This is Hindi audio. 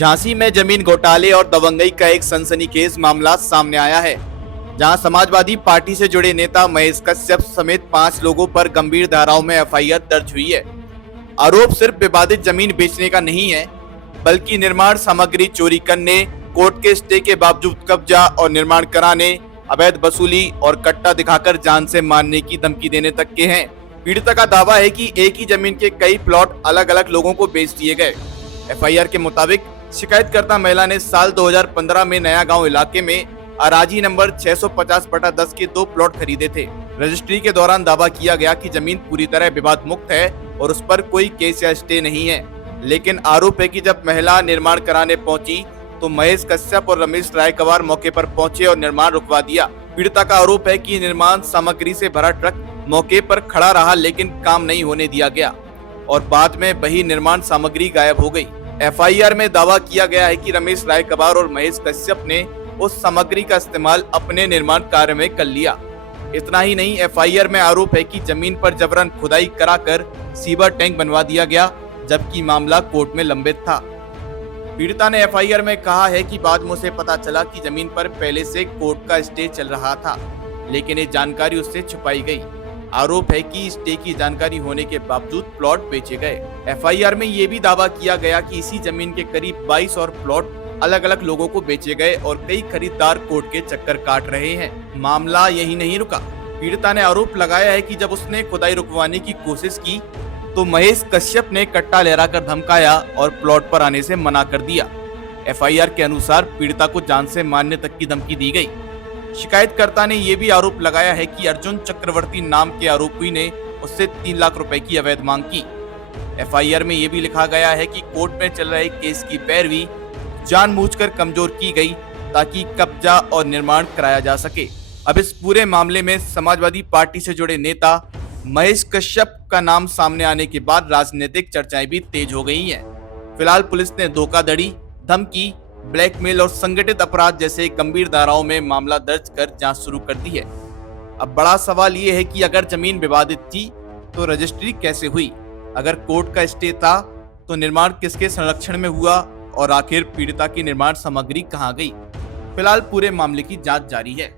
झांसी में जमीन घोटाले और दबंगई का एक सनसनीखेज मामला सामने आया है, जहां समाजवादी पार्टी से जुड़े नेता महेश कश्यप समेत 5 लोगों पर गंभीर धाराओं में एफआईआर दर्ज हुई है। आरोप सिर्फ विवादित जमीन बेचने का नहीं है, बल्कि निर्माण सामग्री चोरी करने, कोर्ट के स्टे के बावजूद कब्जा और निर्माण कराने, अवैध वसूली और कट्टा दिखाकर जान से मारने की धमकी देने तक के हैं। पीड़िता का दावा है कि एक ही जमीन के कई प्लॉट अलग अलग लोगों को बेच दिए गए। एफआईआर के मुताबिक शिकायतकर्ता महिला ने साल 2015 में नया गांव इलाके में अराजी नंबर 650/10 के 2 प्लॉट खरीदे थे। रजिस्ट्री के दौरान दावा किया गया कि जमीन पूरी तरह विवाद मुक्त है और उस पर कोई केस या स्टे नहीं है। लेकिन आरोप है कि जब महिला निर्माण कराने पहुंची तो महेश कश्यप और रमेश रायकवार मौके पर पहुंचे और निर्माण रुकवा दिया। पीड़िता का आरोप है कि निर्माण सामग्री से भरा ट्रक मौके पर खड़ा रहा, लेकिन काम नहीं होने दिया गया और बाद में वही निर्माण सामग्री गायब हो गई। एफआईआर में दावा किया गया है कि रमेश रायकवार और महेश कश्यप ने उस सामग्री का इस्तेमाल अपने निर्माण कार्य में कर लिया। इतना ही नहीं, एफआईआर में आरोप है कि जमीन पर जबरन खुदाई कराकर सीवर टैंक बनवा दिया गया, जबकि मामला कोर्ट में लंबित था। पीड़िता ने एफआईआर में कहा है कि बाद में उसे पता चला कि जमीन पर पहले से कोर्ट का स्टे चल रहा था, लेकिन ये जानकारी उससे छुपाई गई। आरोप है कि स्टे की जानकारी होने के बावजूद प्लॉट बेचे गए। एफआईआर में ये भी दावा किया गया कि इसी जमीन के करीब 22 और प्लॉट अलग अलग लोगों को बेचे गए और कई खरीदार कोर्ट के चक्कर काट रहे हैं। मामला यही नहीं रुका। पीड़िता ने आरोप लगाया है कि जब उसने खुदाई रुकवाने की कोशिश की तो महेश कश्यप ने कट्टा लहराकर धमकाया और प्लॉट पर आने से मना कर दिया। एफआईआर के अनुसार पीड़िता को जान से मारने तक की धमकी दी गई। शिकायतकर्ता ने यह भी आरोप लगाया है कि अर्जुन चक्रवर्ती नाम के आरोपी ने उससे 3 लाख रुपए की अवैध मांग की। एफआईआर में यह भी लिखा गया है कि कोर्ट में चल रहे केस की पैरवी जानबूझकर कमजोर की गई ताकि कब्जा और निर्माण कराया जा सके। अब इस पूरे मामले में समाजवादी पार्टी से जुड़े नेता महेश कश्यप का नाम सामने आने के बाद राजनीतिक चर्चाएं भी तेज हो गई हैं। फिलहाल पुलिस ने धोखाधड़ी, धमकी, ब्लैकमेल और संगठित अपराध जैसे गंभीर धाराओं में मामला दर्ज कर जांच शुरू कर दी है। अब बड़ा सवाल ये है कि अगर जमीन विवादित थी तो रजिस्ट्री कैसे हुई? अगर कोर्ट का स्टे था तो निर्माण किसके संरक्षण में हुआ और आखिर पीड़िता की निर्माण सामग्री कहां गई? फिलहाल पूरे मामले की जांच जारी है।